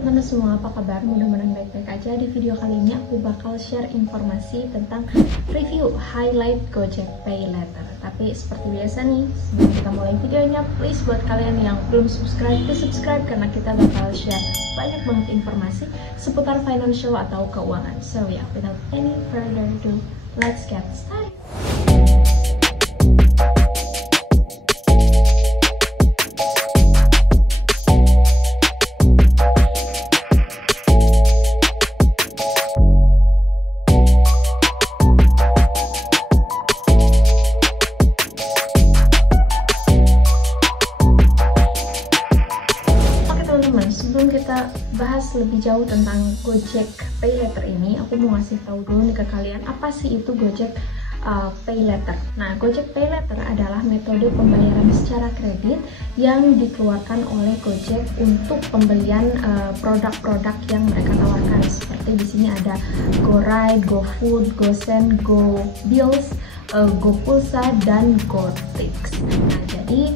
teman-teman semua, apa kabar? Mudah-mudahan baik-baik aja. Di video kali ini aku bakal share informasi tentang review highlight Gojek Pay Later. Tapi seperti biasa nih, sebelum kita mulai videonya, please buat kalian yang belum subscribe, please subscribe karena kita bakal share banyak banget informasi seputar financial atau keuangan. So yeah, without any further ado, let's get started. Sebelum kita bahas lebih jauh tentang Gojek Pay Later ini, aku mau ngasih tahu dulu nih ke kalian apa sih itu Gojek Pay Later. Nah, Gojek Pay Later adalah metode pembayaran secara kredit yang dikeluarkan oleh Gojek untuk pembelian produk-produk yang mereka tawarkan. Seperti di sini ada GoRide, GoFood, GoSend, GoBills, GoPulsa, dan GoTix. Nah, jadi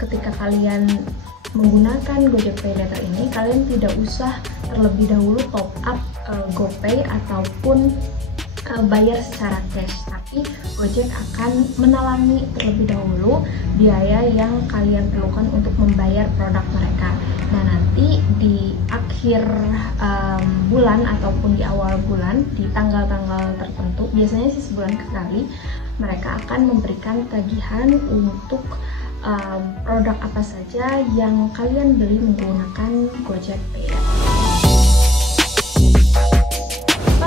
ketika kalian menggunakan Gojek Pay Later ini, kalian tidak usah terlebih dahulu top up GoPay ataupun bayar secara cash, tapi Gojek akan menalangi terlebih dahulu biaya yang kalian perlukan untuk membayar produk mereka. Nah, nanti di akhir bulan ataupun di awal bulan, di tanggal-tanggal tertentu, biasanya sih sebulan sekali, mereka akan memberikan tagihan untuk produk apa saja yang kalian beli menggunakan Gojek Pay.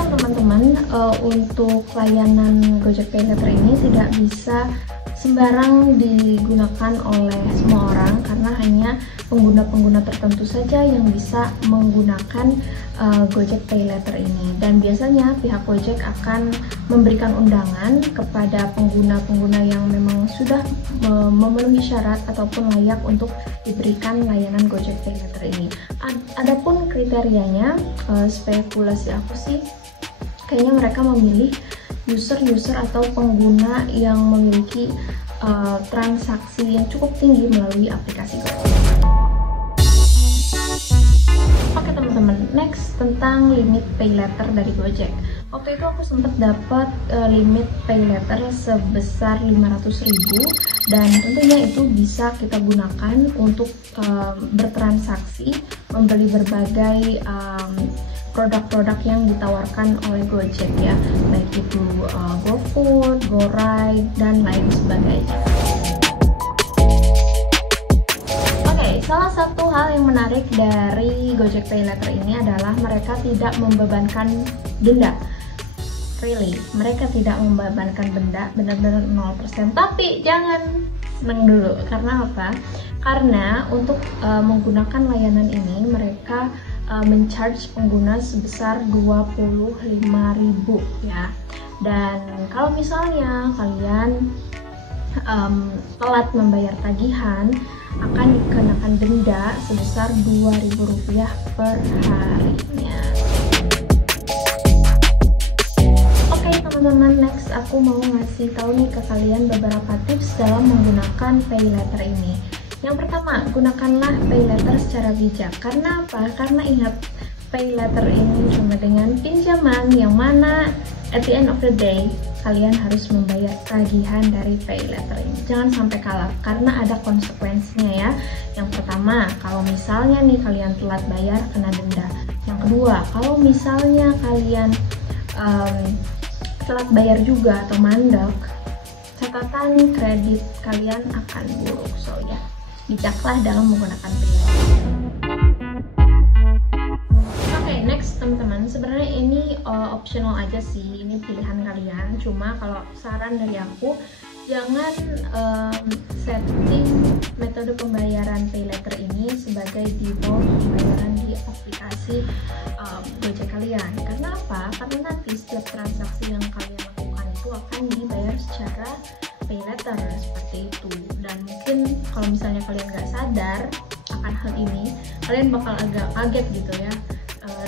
Teman-teman, untuk layanan Gojek Pay Later ini tidak bisa sembarang digunakan oleh semua orang karena hanya pengguna-pengguna tertentu saja yang bisa menggunakan Gojek Pay Later ini. Dan biasanya pihak Gojek akan memberikan undangan kepada pengguna-pengguna yang memang sudah memenuhi syarat ataupun layak untuk diberikan layanan Gojek Pay Later ini. Adapun kriterianya, spekulasi aku sih, kayaknya mereka memilih user-user atau pengguna yang memiliki transaksi yang cukup tinggi melalui aplikasi Gojek. Oke teman-teman, next tentang limit pay letter dari Gojek. Waktu itu aku sempat dapat limit pay letter sebesar 500.000 dan tentunya itu bisa kita gunakan untuk bertransaksi, membeli berbagai produk-produk yang ditawarkan oleh Gojek ya, baik itu GoFood, GoRide, dan lain sebagainya. Oke, salah satu hal yang menarik dari Gojek Pay Later ini adalah mereka tidak membebankan denda. Really, mereka tidak membebankan denda, benar-benar 0%. Tapi jangan seneng dulu, karena apa? Karena untuk menggunakan layanan ini mereka mencharge pengguna sebesar 25.000 ya. Dan kalau misalnya kalian telat membayar tagihan, akan dikenakan denda sebesar Rp2.000 per harinya. Oke teman-teman, next aku mau ngasih tahu nih ke kalian beberapa tips dalam menggunakan Pay Later ini. Yang pertama, gunakanlah Pay Later secara bijak. Karena apa? Karena ingat, Pay Later ini sama dengan pinjaman yang mana at the end of the day kalian harus membayar tagihan dari Pay Later ini. Jangan sampai kalah karena ada konsekuensinya ya. Yang pertama, kalau misalnya nih kalian telat bayar kena denda. Yang kedua, kalau misalnya kalian telat bayar juga atau mandek, catatan kredit kalian akan buruk. So ya, bijaklah dalam menggunakan Pay Later. Oke, next teman-teman, sebenarnya ini optional aja sih, ini pilihan kalian. Cuma kalau saran dari aku, jangan setting metode pembayaran Pay Later ini sebagai default pembayaran di aplikasi Gojek kalian. Karena apa? Karena nanti setiap transaksi yang kalian lakukan itu akan dibayar secara Pay Later seperti itu. Dan mungkin kalau misalnya kalian nggak sadar akan hal ini, kalian bakal agak kaget gitu ya,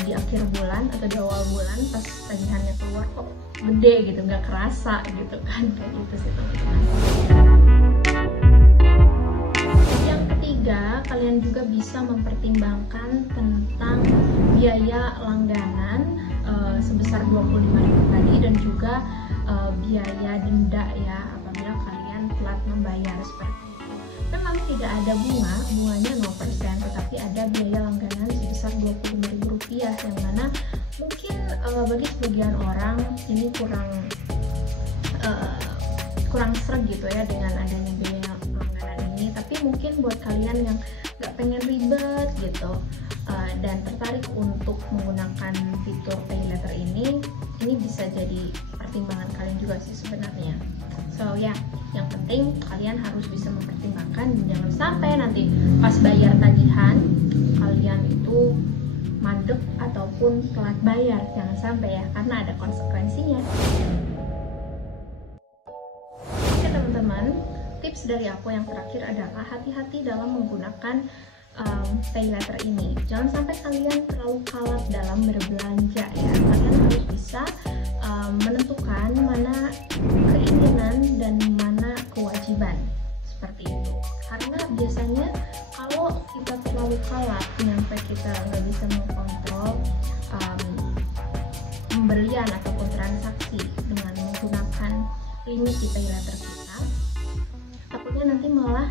di akhir bulan atau di awal bulan pas tagihannya keluar kok gede gitu, nggak kerasa gitu kan, kayak gitu sih teman-teman. Yang ketiga, kalian juga bisa bisa mempertimbangkan tentang biaya langganan sebesar 25.000 tadi, dan juga biaya denda ya apabila kalian telat membayar seperti itu. Memang tidak ada bunganya 0%, tetapi ada biaya langganan sebesar Rp25.000, yang mana mungkin bagi sebagian orang ini kurang sreg gitu ya dengan adanya biaya langganan ini. Tapi mungkin buat kalian yang nggak pengen ribet gitu dan tertarik untuk menggunakan fitur pay letter ini bisa jadi pertimbangan kalian juga sih sebenarnya. So ya, yang penting kalian harus bisa mempertimbangkan, dan jangan sampai nanti pas bayar tagihan kalian itu mandek ataupun telat bayar, jangan sampai ya, karena ada konsekuensinya. Oke teman-teman, tips dari aku yang terakhir adalah hati-hati dalam menggunakan pay letter ini. Jangan sampai kalian terlalu kalap dalam berbelanja ya. Kalian harus bisa menentukan mana keinginan dan mana kewajiban seperti itu. Karena biasanya kalau kita terlalu kalap sampai kita nggak bisa mengontrol pembelian ataupun transaksi dengan menggunakan limit di pay letter kita, takutnya nanti malah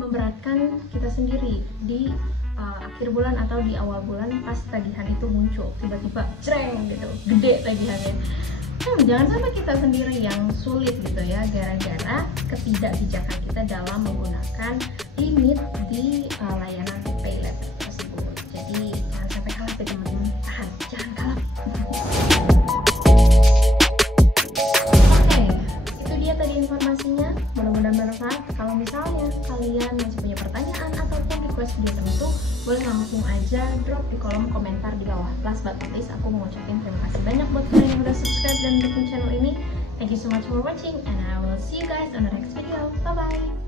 memberatkan kita sendiri di akhir bulan atau di awal bulan pas tagihan itu muncul tiba-tiba jreng gitu, gede tagihannya. Jangan sampai kita sendiri yang sulit gitu ya gara-gara ketidakbijakan kita dalam menggunakan limit di layanan pay letter tersebut. Jadi jangan sampai kalah ya teman-teman, tahan, jangan kalah. Oke, itu dia tadi informasinya, mudah-mudahan bermanfaat. Kalau misalnya kalian masih punya pertanyaan ataupun request video tertentu, boleh langsung aja drop di kolom komentar di bawah. Last but not least, aku mau ucapin terima kasih banyak buat kalian yang udah subscribe dan dukung channel ini. Thank you so much for watching, and I will see you guys on the next video. Bye bye.